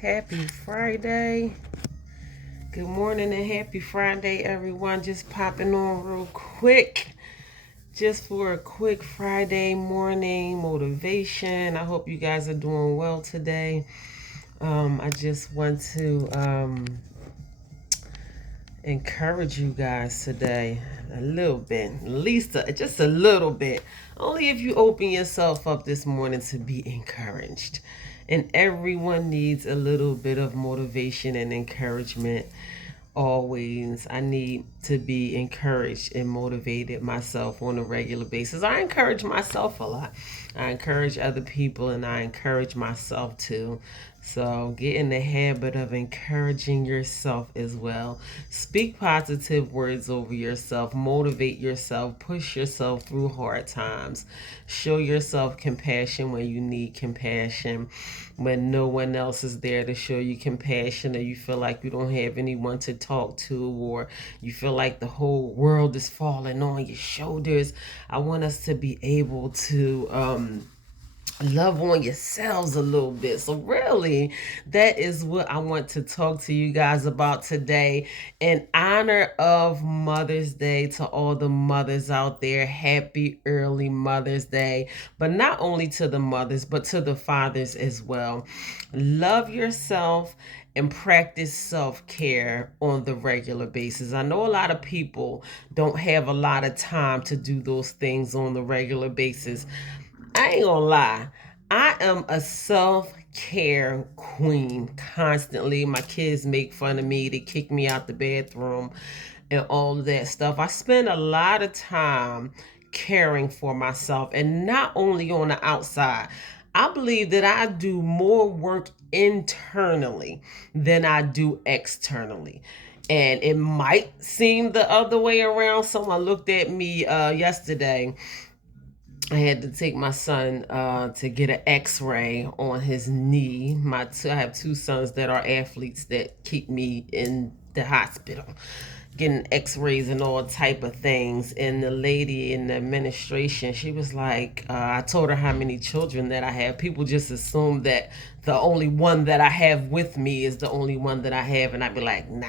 Happy Friday. Good morning and happy Friday, everyone. Just popping on real quick. Just for a quick Friday morning motivation. I hope you guys are doing well today. I just want to encourage you guys today a little bit, at least just a little bit. Only if you open yourself up this morning to be encouraged. And everyone needs a little bit of motivation and encouragement. Always, I need to be encouraged and motivated myself on a regular basis. I encourage myself a lot. I encourage other people and I encourage myself too. So get in the habit of encouraging yourself as well. Speak positive words over yourself. Motivate yourself. Push yourself through hard times. Show yourself compassion when you need compassion. When no one else is there to show you compassion, or you feel like you don't have anyone to talk to, or you feel like the whole world is falling on your shoulders. I want us to be able to love on yourselves a little bit. So really, that is what I want to talk to you guys about today. In honor of Mother's Day, to all the mothers out there, happy early Mother's Day. But not only to the mothers, but to the fathers as well. Love yourself and practice self-care on the regular basis. I know a lot of people don't have a lot of time to do those things on the regular basis. I ain't gonna lie. I am a self-care queen constantly. My kids make fun of me. They kick me out the bathroom and all of that stuff. I spend a lot of time caring for myself, and not only on the outside. I believe that I do more work internally than I do externally. And it might seem the other way around. Someone looked at me yesterday. I had to take my son to get an X-ray on his knee. I have two sons that are athletes that keep me in the hospital, getting X-rays and all type of things. And the lady in the administration, she was like, I told her how many children that I have. People just assume that the only one that I have with me is the only one that I have, and I'd be like, nah.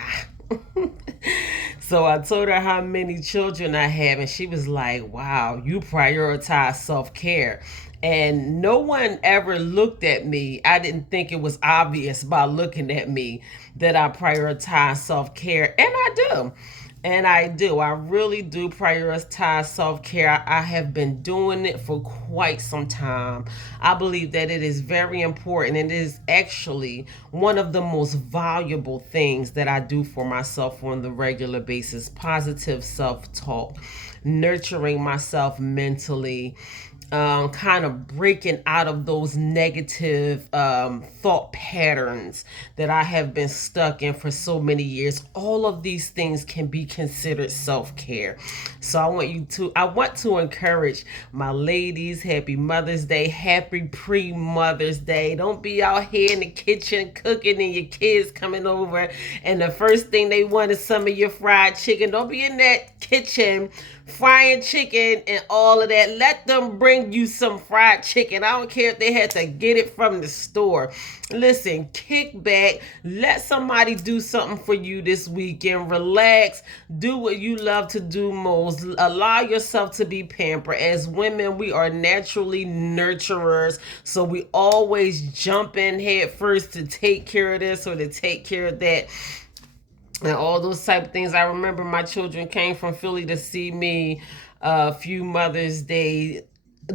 So I told her how many children I have, and she was like, wow, you prioritize self care. And no one ever looked at me. I didn't think it was obvious by looking at me that I prioritize self care. And I do. And I do. I really do prioritize self care. I have been doing it for quite some time. I believe that it is very important. It is actually one of the most valuable things that I do for myself on the regular basis. Positive self talk, nurturing myself mentally, kind of breaking out of those negative thought patterns that I have been stuck in for so many years. All of these things can be considered self-care. So I want to encourage my ladies, happy Mother's Day, happy pre-Mother's Day. Don't be out here in the kitchen cooking and your kids coming over and the first thing they want is some of your fried chicken. Don't be in that kitchen frying chicken and all of that. Let them bring you some fried chicken. I don't care if they had to get it from the store. Listen, kick back, let somebody do something for you this weekend. Relax, do what you love to do most. Allow yourself to be pampered. As women, we are naturally nurturers, so we always jump in head first to take care of this or to take care of that and all those type of things. I remember my children came from Philly to see me a few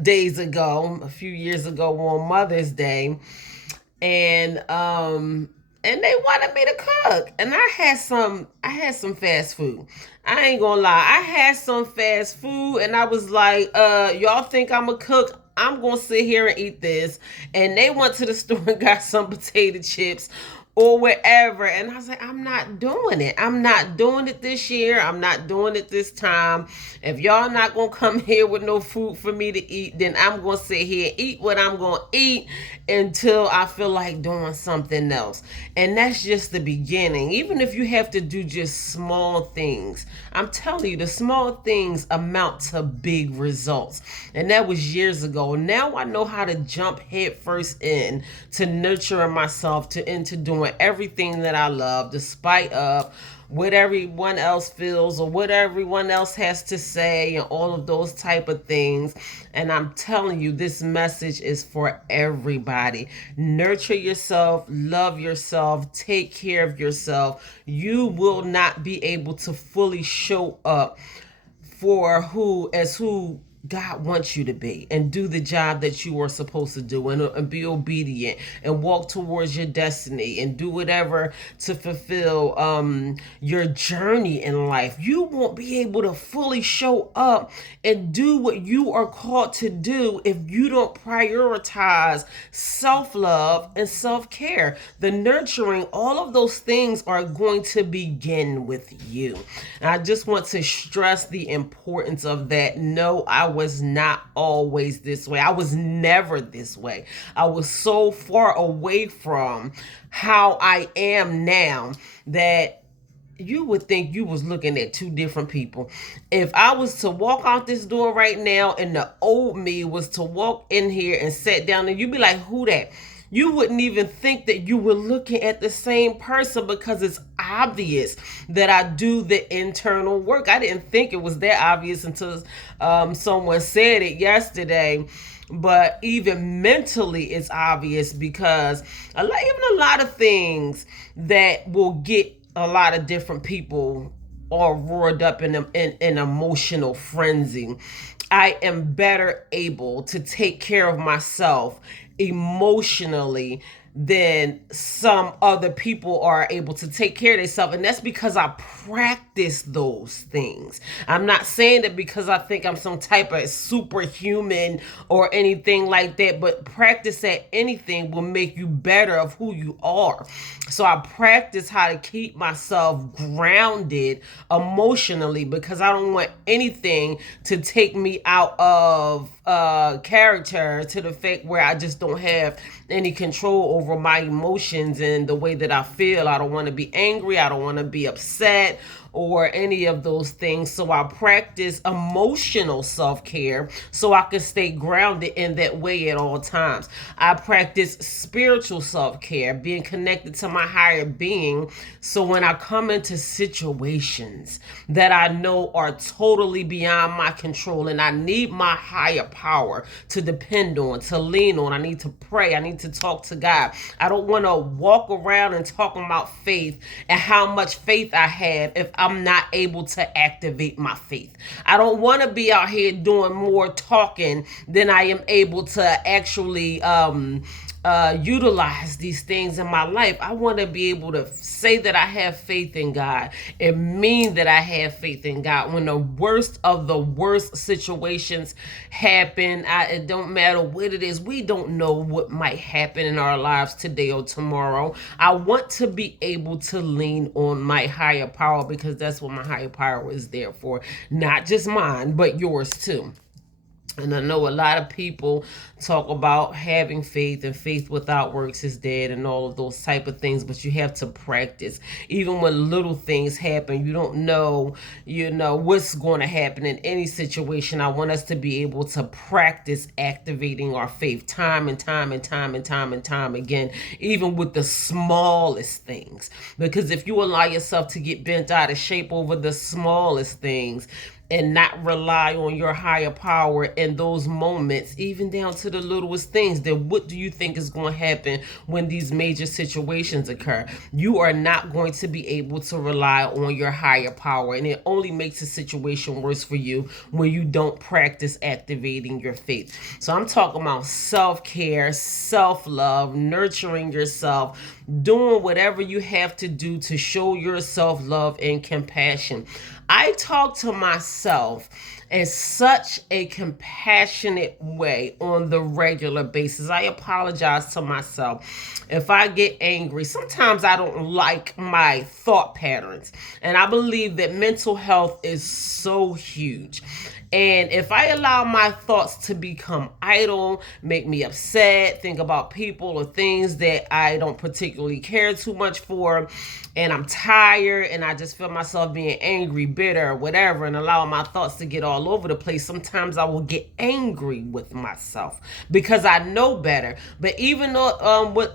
days ago, a few years ago on Mother's Day, and they wanted me to cook, and I had some fast food. I ain't gonna lie, I had some fast food, and I was like, y'all think I'm a cook? I'm gonna sit here and eat this. And they went to the store and got some potato chips or wherever. And I was like, I'm not doing it. I'm not doing it this year. I'm not doing it this time. If y'all not going to come here with no food for me to eat, then I'm going to sit here and eat what I'm going to eat until I feel like doing something else. And that's just the beginning. Even if you have to do just small things, I'm telling you, the small things amount to big results. And that was years ago. Now I know how to jump headfirst in to nurturing myself into doing everything that I love, despite of what everyone else feels or what everyone else has to say and all of those type of things. And I'm telling you, this message is for everybody. Nurture yourself, love yourself, take care of yourself. You will not be able to fully show up for who God wants you to be, and do the job that you are supposed to do, and be obedient and walk towards your destiny and do whatever to fulfill your journey in life. You won't be able to fully show up and do what you are called to do if you don't prioritize self-love and self-care. The nurturing, all of those things are going to begin with you. And I just want to stress the importance of that. No, I was not always this way. I was never this way. I was so far away from how I am now that you would think you was looking at two different people. If I was to walk out this door right now and the old me was to walk in here and sit down, and you'd be like, who that? You wouldn't even think that you were looking at the same person, because it's obvious that I do the internal work. I didn't think it was that obvious until someone said it yesterday. But even mentally, it's obvious, because even a lot of things that will get a lot of different people all roared up in an emotional frenzy. I am better able to take care of myself emotionally than some other people are able to take care of themselves. And that's because I practice those things. I'm not saying that because I think I'm some type of superhuman or anything like that, but practice at anything will make you better of who you are. So I practice how to keep myself grounded emotionally, because I don't want anything to take me out of character to the fact where I just don't have any control over my emotions and the way that I feel. I don't want to be angry. I don't want to be upset or any of those things. So I practice emotional self-care so I can stay grounded in that way at all times. I practice spiritual self-care, being connected to my higher being, so when I come into situations that I know are totally beyond my control and I need my higher power to depend on, to lean on, I need to pray, I need to talk to God. I don't want to walk around and talk about faith and how much faith I have if I'm not able to activate my faith. I don't want to be out here doing more talking than I am able to actually utilize these things in my life. I want to be able to say that I have faith in God and mean that I have faith in God. When the worst of the worst situations happen, it don't matter what it is. We don't know what might happen in our lives today or tomorrow. I want to be able to lean on my higher power, because that's what my higher power is there for. Not just mine, but yours too. And I know a lot of people talk about having faith, and faith without works is dead, and all of those type of things, but you have to practice. Even when little things happen, you don't know, what's going to happen in any situation. I want us to be able to practice activating our faith time and time and time and time and time again, even with the smallest things. Because if you allow yourself to get bent out of shape over the smallest things, and not rely on your higher power in those moments, even down to the littlest things, then what do you think is going to happen when these major situations occur? You are not going to be able to rely on your higher power, and it only makes the situation worse for you when you don't practice activating your faith. So I'm talking about self-care, self-love, nurturing yourself, doing whatever you have to do to show yourself love and compassion. I talk to myself in such a compassionate way on the regular basis. I apologize to myself if I get angry. Sometimes I don't like my thought patterns, and I believe that mental health is so huge. And if I allow my thoughts to become idle, make me upset, think about people or things that I don't particularly care too much for, and I'm tired and I just feel myself being angry, bitter, whatever, and allow my thoughts to get all over the place, sometimes I will get angry with myself because I know better. But even though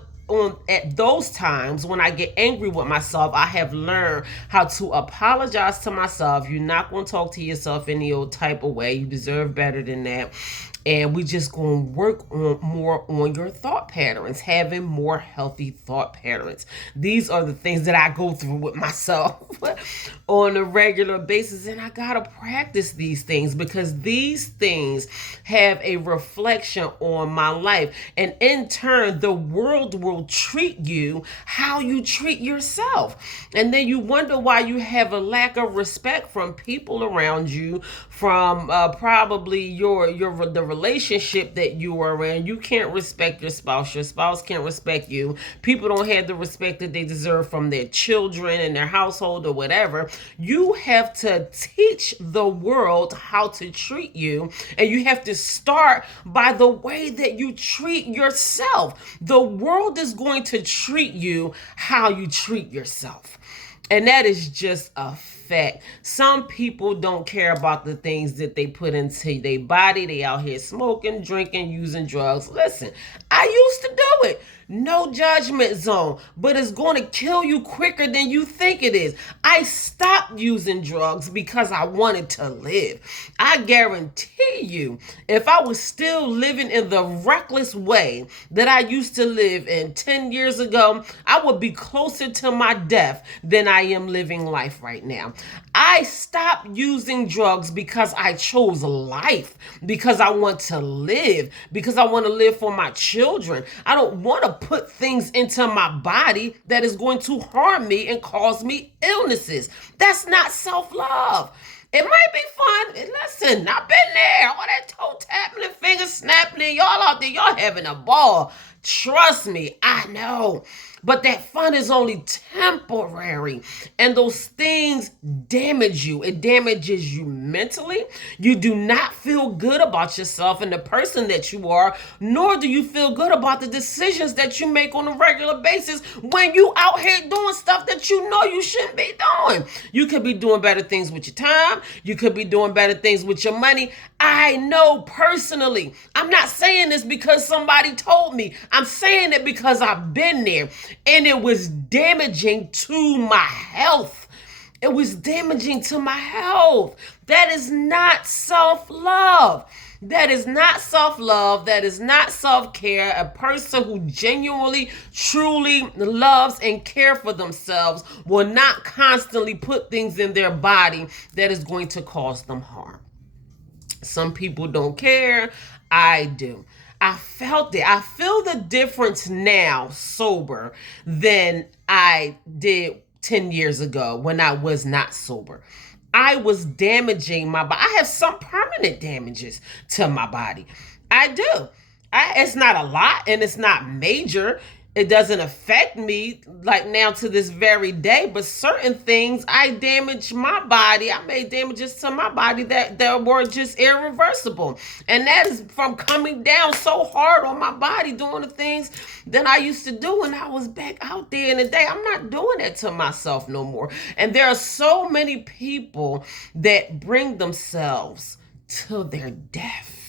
at those times when I get angry with myself, I have learned how to apologize to myself. You're not going to talk to yourself any old type of way. You deserve better than that. And we just going to work on more on your thought patterns, having more healthy thought patterns. These are the things that I go through with myself on a regular basis. And I got to practice these things because these things have a reflection on my life. And in turn, the world will treat you how you treat yourself. And then you wonder why you have a lack of respect from people around you, from probably the relationship that you are in. You can't respect your spouse can't respect you. People don't have the respect that they deserve from their children and their household or whatever. You have to teach the world how to treat you, and you have to start by the way that you treat yourself. The world is going to treat you how you treat yourself. And that is just a fact. Some people don't care about the things that they put into their body. They out here smoking, drinking, using drugs. Listen, I used to do it. No judgment zone, but it's going to kill you quicker than you think it is. I stopped using drugs because I wanted to live. I guarantee you, if I was still living in the reckless way that I used to live in 10 years ago, I would be closer to my death than I am living life right now. I stopped using drugs because I chose life, because I want to live, because I want to live for my children. I don't want to put things into my body that is going to harm me and cause me illnesses. That's not self-love. It might be fun. Listen, I've been there. All that toe tapping and finger snapping, and y'all out there, y'all having a ball. Trust me, I know. But that fun is only temporary. And those things damage you. It damages you mentally. You do not feel good about yourself and the person that you are, nor do you feel good about the decisions that you make on a regular basis when you out here doing stuff that you know you shouldn't be doing. You could be doing better things with your time. You could be doing better things with your money. I know personally. I'm not saying this because somebody told me. I'm saying it because I've been there. And it was damaging to my health. It was damaging to my health. That is not self-love. That is not self-love. That is not self-care. A person who genuinely, truly loves and cares for themselves will not constantly put things in their body that is going to cause them harm. Some people don't care. I do. I felt it. I feel the difference now, sober, than I did 10 years ago when I was not sober. I was damaging my body. I have some permanent damages to my body. I do. It's not a lot and it's not major. It doesn't affect me like now to this very day, but certain things I damaged my body. I made damages to my body that were just irreversible. And that is from coming down so hard on my body doing the things that I used to do when I was back out there in the day. I'm not doing that to myself no more. And there are so many people that bring themselves to their death.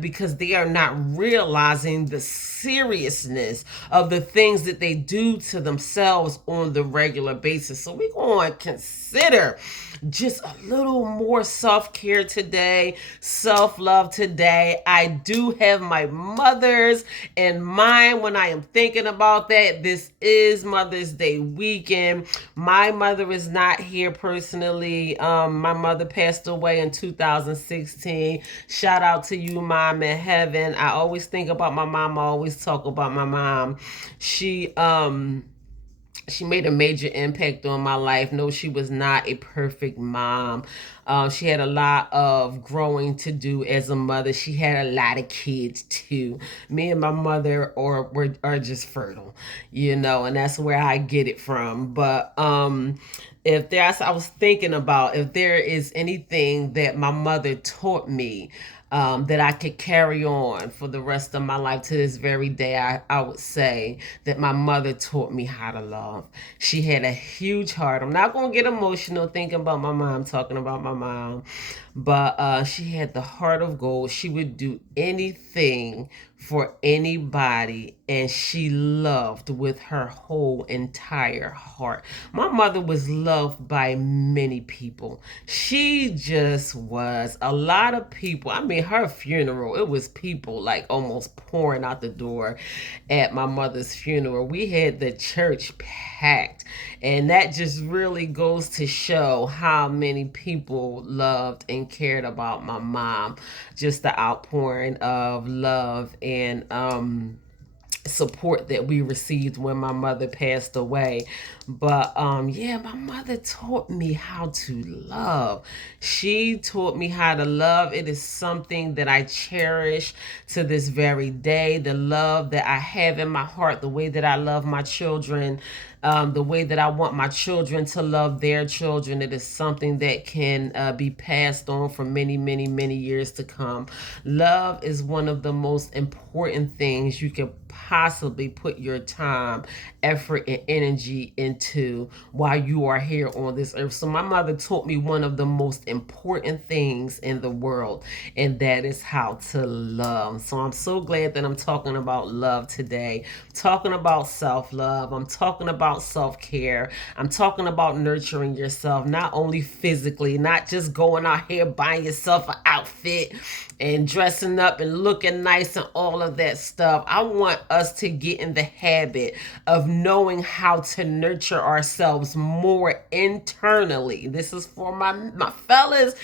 Because they are not realizing the seriousness of the things that they do to themselves on the regular basis. So we're going to consider just a little more self-care today, self-love today. I do have my mothers in mind when I am thinking about that. This is Mother's Day weekend. My mother is not here personally. My mother passed away in 2016. Shout out to you, Mom, in heaven. I always think about my mom. I always talk about my mom. She She made a major impact on my life. No, she was not a perfect mom. She had a lot of growing to do as a mother. She had a lot of kids too. Me and my mother are just fertile, and that's where I get it from. But if there's, I was thinking about if there is anything that my mother taught me that I could carry on for the rest of my life to this very day, I would say that my mother taught me how to love. She had a huge heart. I'm not going to get emotional thinking about my mom, talking about my mom, but she had the heart of gold. She would do anything for anybody, and she loved with her whole entire heart. My mother was loved by many people. She just was. A lot of people, I mean, her funeral, it was people like almost pouring out the door at my mother's funeral. We had the church packed, and that just really goes to show how many people loved and cared about my mom. Just the outpouring of love and support that we received when my mother passed away. But yeah, my mother taught me how to love. She taught me how to love. It is something that I cherish to this very day. The love that I have in my heart, the way that I love my children, the way that I want my children to love their children. It is something that can be passed on for many, many, many years to come. Love is one of the most important things you can possibly put your time, effort, and energy into while you are here on this earth. So my mother taught me one of the most important things in the world, and that is how to love. So I'm so glad that I'm talking about love today. I'm talking about self-love. I'm talking about self-care. I'm talking about nurturing yourself, not only physically, not just going out here buying yourself an outfit and dressing up and looking nice and all of that stuff. I want us to get in the habit of knowing how to nurture ourselves more internally. This is for my fellas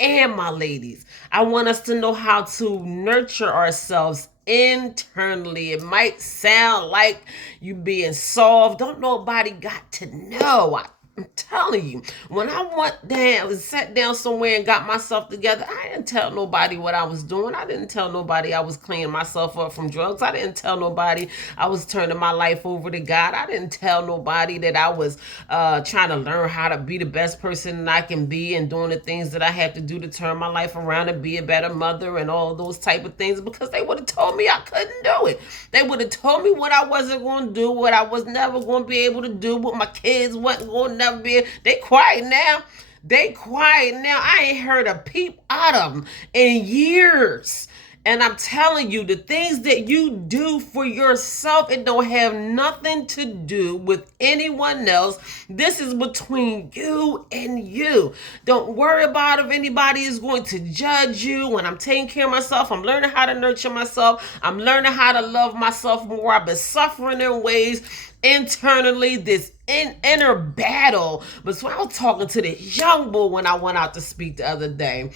and my ladies. I want us to know how to nurture ourselves internally. It might sound like you being soft. Don't nobody got to know. I'm telling you, when I went down and sat down somewhere and got myself together, I didn't tell nobody what I was doing. I didn't tell nobody I was cleaning myself up from drugs. I didn't tell nobody I was turning my life over to God. I didn't tell nobody that I was trying to learn how to be the best person I can be and doing the things that I have to do to turn my life around and be a better mother and all those type of things, because they would have told me I couldn't do it. They would have told me what I wasn't going to do, what I was never going to be able to do, what my kids wasn't going to never be. They quiet now. They quiet now. I ain't heard a peep out of them in years. And I'm telling you, the things that you do for yourself, it don't have nothing to do with anyone else. This is between you and you. Don't worry about if anybody is going to judge you. When I'm taking care of myself, I'm learning how to nurture myself. I'm learning how to love myself more. I've been suffering in ways internally, this inner battle. But so I was talking to this young boy when I went out to speak the other day.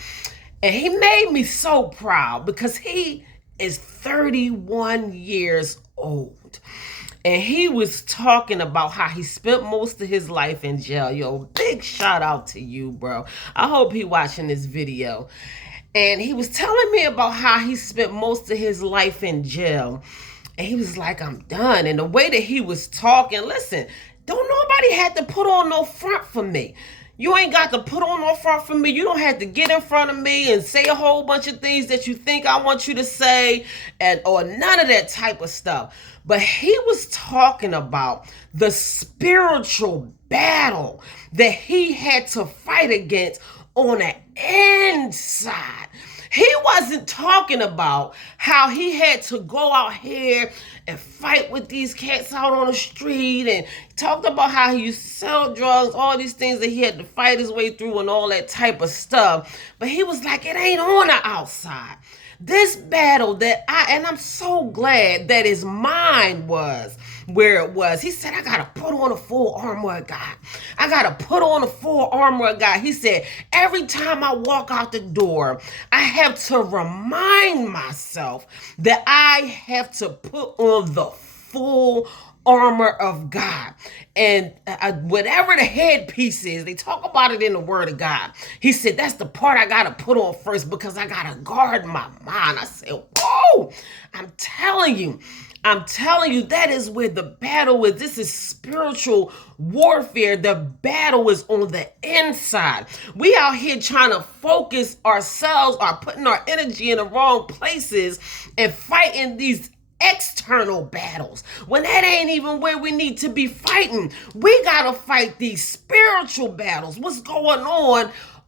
And he made me so proud because he is 31 years old. And he was talking about how he spent most of his life in jail. Yo, big shout out to you, bro. I hope he watching this video. And he was telling me about how he spent most of his life in jail. And he was like, I'm done. And the way that he was talking, listen, don't nobody have to put on no front for me. You ain't got to put on no front for me. You don't have to get in front of me and say a whole bunch of things that you think I want you to say, or none of that type of stuff. But he was talking about the spiritual battle that he had to fight against on the inside. He wasn't talking about how he had to go out here and fight with these cats out on the street, and he talked about how he used to sell drugs, all these things that he had to fight his way through and all that type of stuff. But he was like, it ain't on the outside. This battle that I'm so glad that his mind was where it was. He said, I got to put on a full armor of God. I got to put on a full armor of God. He said, every time I walk out the door, I have to remind myself that I have to put on the full armor of God. And whatever the headpiece is, they talk about it in the Word of God. He said, that's the part I got to put on first because I got to guard my mind. I said, whoa, I'm telling you, that is where the battle is. This is spiritual warfare. The battle is on the inside. We out here trying to focus ourselves, or putting our energy in the wrong places and fighting these external battles when that ain't even where we need to be fighting. We gotta fight these spiritual battles. What's going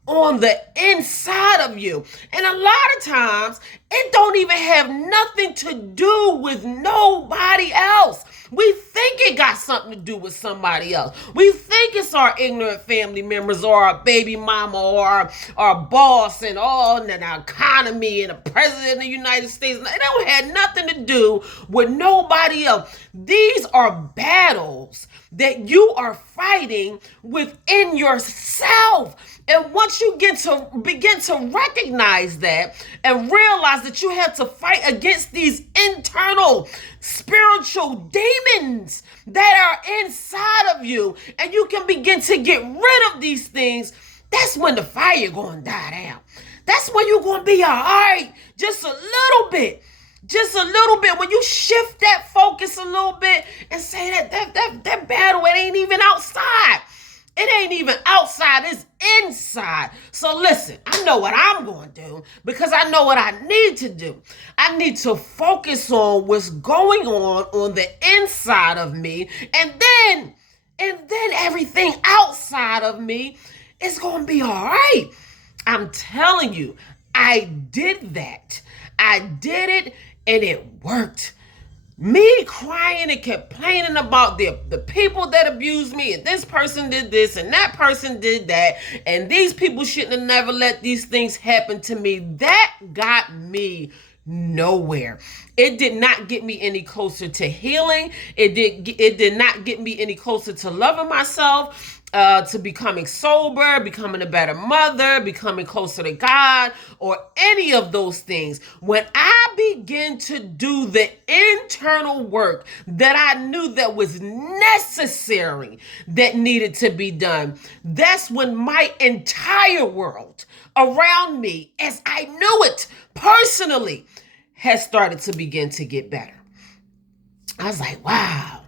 on the inside of you? And a lot of times it don't even have nothing to do with nobody else. We think it got something to do with somebody else. We think it's our ignorant family members or our baby mama or our boss and all, and our economy and the president of the United States. It don't have nothing to do with nobody else. These are battles that you are fighting within yourself. And once you begin to recognize that and realize that you have to fight against these internal spiritual demons that are inside of you, and you can begin to get rid of these things, that's when the fire going to die down. That's when you're going to be all right, just a little bit. Just a little bit. When you shift that focus a little bit and say that battle, it ain't even outside. It ain't even outside, it's inside. So listen, I know what I'm going to do because I know what I need to do. I need to focus on what's going on the inside of me, and then everything outside of me is going to be all right. I'm telling you, I did that. I did it, and it worked. Me crying and complaining about the people that abused me, and this person did this and that person did that, and these people shouldn't have never let these things happen to me, that got me nowhere. It did not get me any closer to healing. It did not get me any closer to loving myself, to becoming sober, becoming a better mother, becoming closer to God, or any of those things. When I began to do the internal work that I knew that was necessary, that needed to be done, that's when my entire world around me, as I knew it personally, has started to begin to get better. I was like, wow,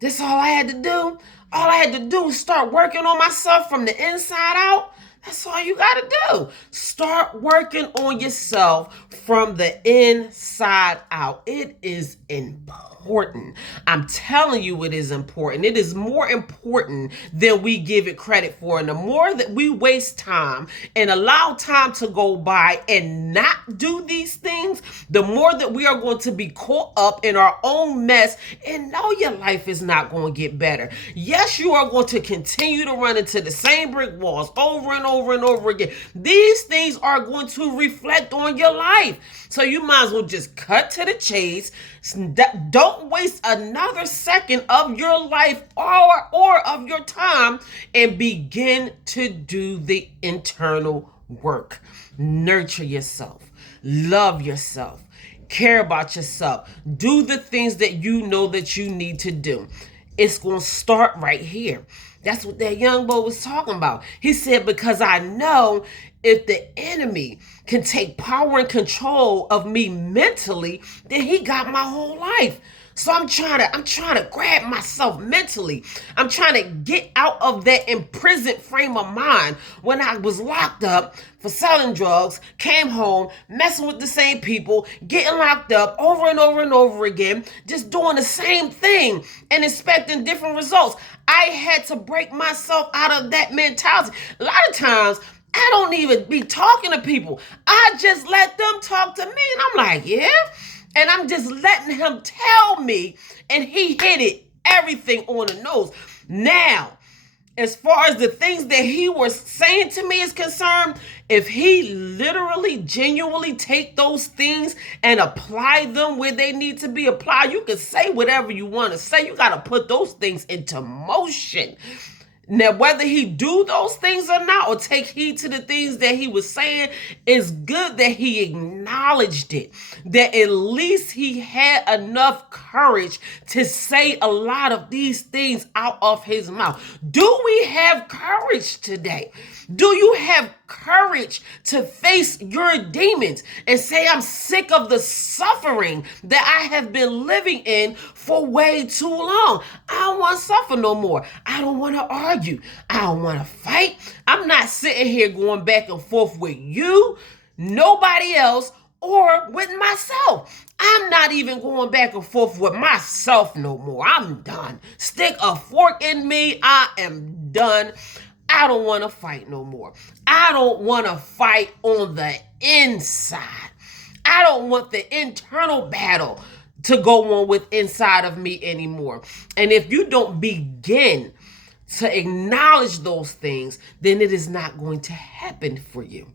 this all I had to do? All I had to do was start working on myself from the inside out. That's all you got to do. Start working on yourself from the inside out. It is important. I'm telling you, it is important. It is more important than we give it credit for. And the more that we waste time and allow time to go by and not do these things, the more that we are going to be caught up in our own mess, and no, your life is not going to get better. Yes, you are going to continue to run into the same brick walls over and over and over again. These things are going to reflect on your life. So you might as well just cut to the chase. Don't waste another second of your life or of your time, and begin to do the internal work. Nurture yourself. Love yourself. Care about yourself. Do the things that you know that you need to do. It's going to start right here. That's what that young boy was talking about. He said, because I know if the enemy can take power and control of me mentally, then he got my whole life. So I'm trying to grab myself mentally. I'm trying to get out of that imprisoned frame of mind when I was locked up for selling drugs, came home, messing with the same people, getting locked up over and over and over again, just doing the same thing and expecting different results. I had to break myself out of that mentality. A lot of times, I don't even be talking to people. I just let them talk to me, and I'm like, yeah? And I'm just letting him tell me, and he hit it, everything on the nose. Now, as far as the things that he was saying to me is concerned, if he literally, genuinely take those things and apply them where they need to be applied, you can say whatever you want to say. You got to put those things into motion. Now, whether he do those things or not, or take heed to the things that he was saying, it's good that he acknowledged it. That at least he had enough courage to say a lot of these things out of his mouth. Do we have courage today? Do you have courage to face your demons and say, I'm sick of the suffering that I have been living in for way too long? I don't want to suffer no more. I don't want to argue. I don't want to fight. I'm not sitting here going back and forth with you, nobody else, or with myself. I'm not even going back and forth with myself no more. I'm done. Stick a fork in me. I am done. I don't want to fight no more. I don't want to fight on the inside. I don't want the internal battle to go on with inside of me anymore. And if you don't begin to acknowledge those things, then it is not going to happen for you.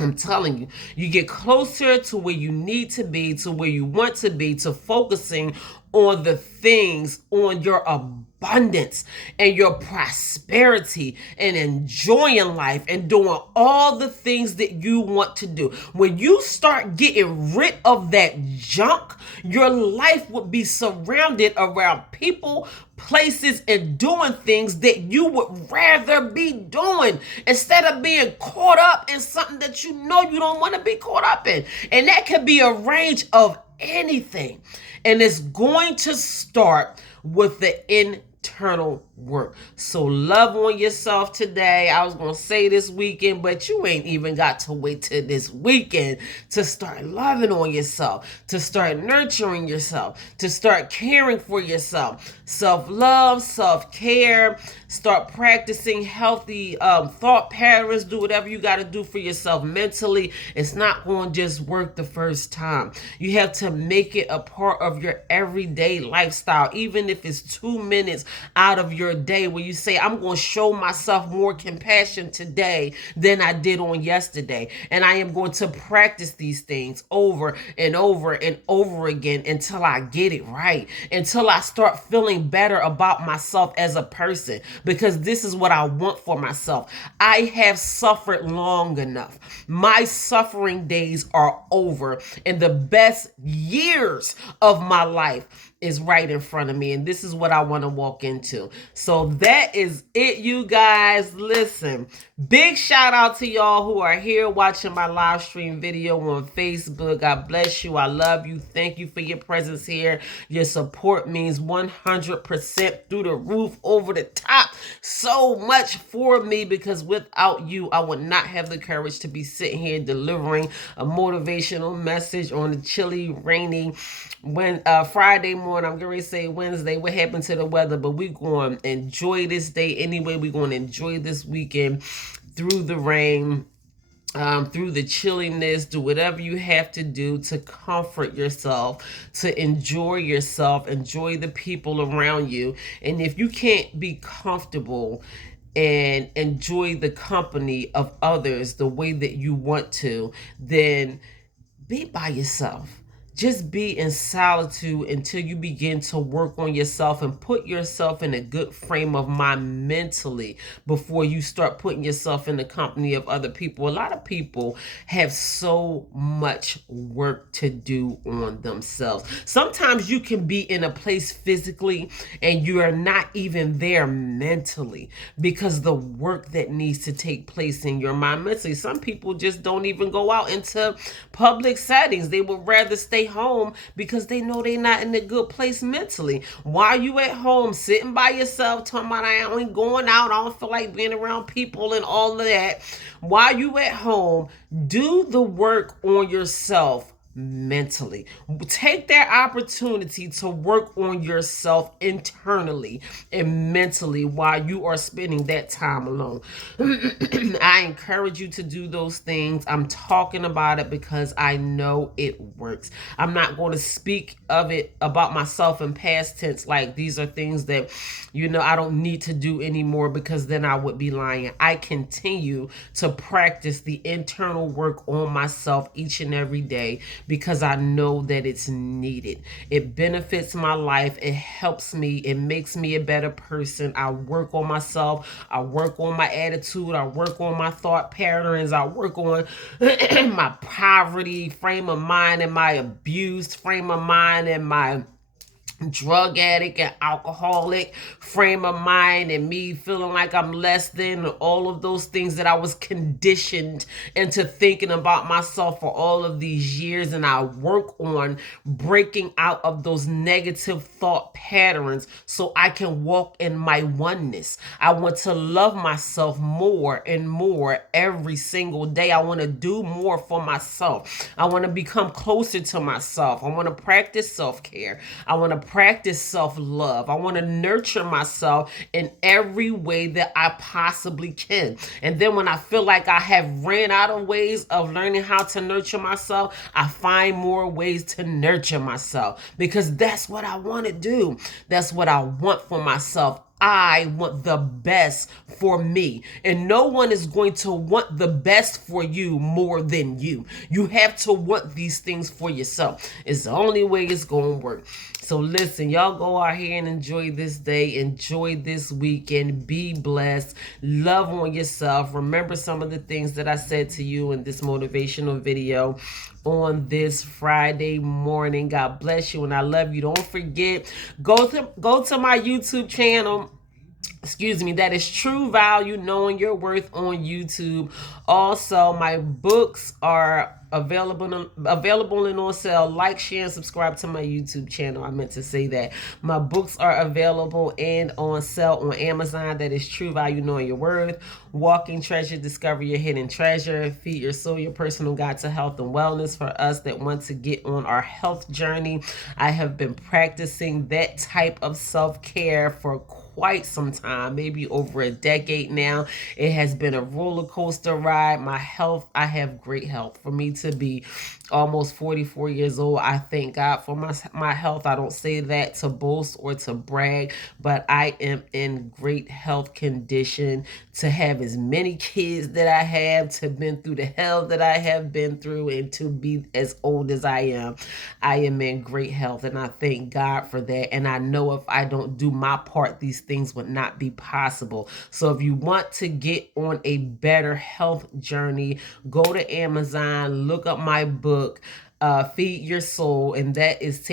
I'm telling you, you get closer to where you need to be, to where you want to be, to focusing on the things, on your abundance and your prosperity and enjoying life and doing all the things that you want to do. When you start getting rid of that junk, your life would be surrounded around people, places, and doing things that you would rather be doing instead of being caught up in something that you know you don't want to be caught up in. And that could be a range of anything. And it's going to start with the internal work. So love on yourself today. I was going to say this weekend, but you ain't even got to wait till this weekend to start loving on yourself, to start nurturing yourself, to start caring for yourself. Self-love, self-care, start practicing healthy thought patterns. Do whatever you got to do for yourself mentally. It's not going to just work the first time. You have to make it a part of your everyday lifestyle, even if it's 2 minutes out of your day where you say, I'm going to show myself more compassion today than I did on yesterday. And I am going to practice these things over and over and over again until I get it right, until I start feeling better about myself as a person, because this is what I want for myself. I have suffered long enough. My suffering days are over, and the best years of my life is right in front of me, and this is what I want to walk into. So that is it, you guys. Listen, big shout out to y'all who are here watching my live stream video on Facebook. God bless you. I love you. Thank you for your presence here. Your support means 100% through the roof, over the top, so much for me, because without you, I would not have the courage to be sitting here delivering a motivational message on a chilly, rainy Friday morning. I'm going to say Wednesday. What happened to the weather? But we're going to enjoy this day anyway. We're going to enjoy this weekend through the rain, through the chilliness. Do whatever you have to do to comfort yourself, to enjoy yourself, enjoy the people around you. And if you can't be comfortable and enjoy the company of others the way that you want to, then be by yourself. Just be in solitude until you begin to work on yourself and put yourself in a good frame of mind mentally before you start putting yourself in the company of other people. A lot of people have so much work to do on themselves. Sometimes you can be in a place physically and you are not even there mentally because the work that needs to take place in your mind mentally. Some people just don't even go out into public settings. They would rather stay home because they know they're not in a good place mentally. While you at home sitting by yourself talking about, I ain't going out, I don't feel like being around people and all of that. While you at home, do the work on yourself mentally. Take that opportunity to work on yourself internally and mentally while you are spending that time alone. I encourage you to do those things. I'm talking about it because I know it works. I'm not going to speak of it about myself in past tense like these are things that I don't need to do anymore, because then I would be lying. I continue to practice the internal work on myself each and every day because I know that it's needed. It benefits my life. It helps me. It makes me a better person. I work on myself. I work on my attitude. I work on my thought patterns. I work on my poverty frame of mind and my abused frame of mind and my drug addict and alcoholic frame of mind and me feeling like I'm less than, all of those things that I was conditioned into thinking about myself for all of these years. And I work on breaking out of those negative thought patterns so I can walk in my oneness. I want to love myself more and more every single day. I want to do more for myself. I want to become closer to myself. I want to practice self-care. I want to practice self-love. I want to nurture myself in every way that I possibly can. And then when I feel like I have ran out of ways of learning how to nurture myself, I find more ways to nurture myself, because that's what I want to do. That's what I want for myself. I want the best for me. And no one is going to want the best for you more than you. You have to want these things for yourself. It's the only way it's going to work. So listen, y'all go out here and enjoy this day. Enjoy this weekend. Be blessed. Love on yourself. Remember some of the things that I said to you in this motivational video on this Friday morning. God bless you and I love you. Don't forget, go to my YouTube channel. Excuse me, that is True Value, Knowing Your Worth on YouTube. Also, my books are available and on sale. Like, share, and subscribe to my YouTube channel. I meant to say that. My books are available and on sale on Amazon. That is True Value, Knowing Your Worth, Walking Treasure, Discover Your Hidden Treasure, Feed Your Soul, Your Personal Guide to Health and Wellness, for us that want to get on our health journey. I have been practicing that type of self-care for quite some time, maybe over a decade now. It has been a roller coaster ride. My health, I have great health. For me to be almost 44 years old, I thank God for my health. I don't say that to boast or to brag, but I am in great health condition to have as many kids that I have, to been through the hell that I have been through, and to be as old as I am. I am in great health, and I thank God for that. And I know if I don't do my part, these things would not be possible. So if you want to get on a better health journey, go to Amazon, look up my book, Feed Your Soul, and that is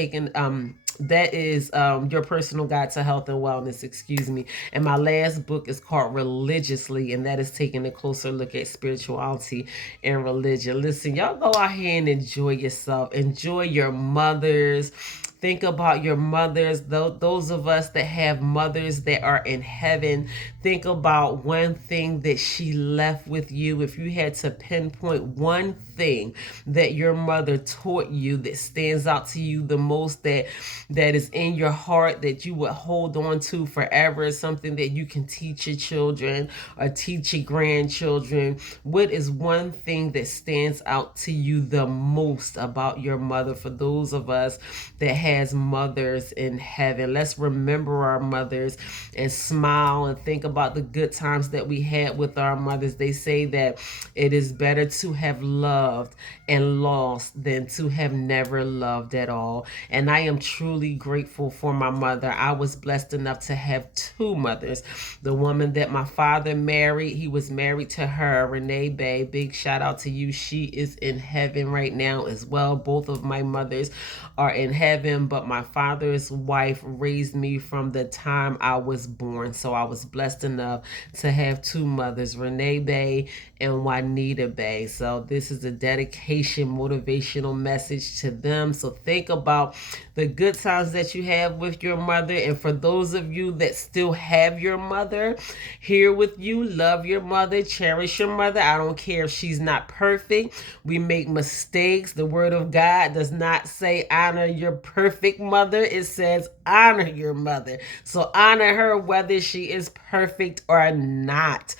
Your Personal Guide to Health and Wellness, excuse me. And my last book is called Religiously, and that is taking a closer look at spirituality and religion. Listen, y'all go out here and enjoy yourself. Enjoy your mothers. Think about your mothers, those of us that have mothers that are in heaven. Think about one thing that she left with you. If you had to pinpoint one thing that your mother taught you that stands out to you the most, that is in your heart, that you would hold on to forever, something that you can teach your children or teach your grandchildren, what is one thing that stands out to you the most about your mother? For those of us that has mothers in heaven, let's remember our mothers and smile and think about the good times that we had with our mothers. They say that it is better to have loved and lost than to have never loved at all. And I am truly grateful for my mother. I was blessed enough to have two mothers. The woman that my father married, he was married to her, Renee Bay. Big shout out to you. She is in heaven right now as well. Both of my mothers are in heaven, but my father's wife raised me from the time I was born. So I was blessed enough to have two mothers, Renee Bay and Juanita Bay. So this is a dedication, motivational message to them. So think about the good times that you have with your mother. And for those of you that still have your mother here with you, love your mother, cherish your mother. I don't care if she's not perfect. We make mistakes. The word of God does not say honor your perfect mother. It says honor your mother. So honor her whether she is perfect or not.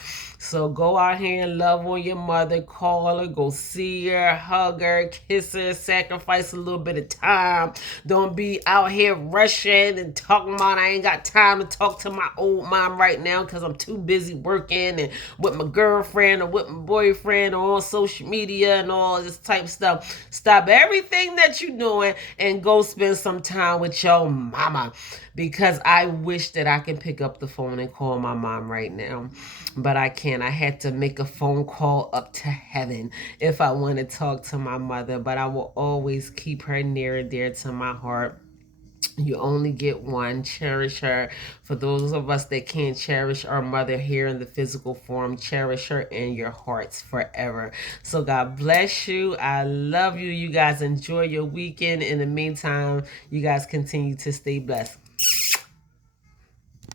So go out here and love on your mother, call her, go see her, hug her, kiss her, sacrifice a little bit of time. Don't be out here rushing and talking about I ain't got time to talk to my old mom right now because I'm too busy working and with my girlfriend or with my boyfriend or on social media and all this type of stuff. Stop everything that you're doing and go spend some time with your mama, because I wish that I can pick up the phone and call my mom right now, but I can't. I had to make a phone call up to heaven if I want to talk to my mother, but I will always keep her near and dear to my heart. You only get one. Cherish her. For those of us that can't cherish our mother here in the physical form, cherish her in your hearts forever. So God bless you. I love you. You guys enjoy your weekend. In the meantime, you guys continue to stay blessed.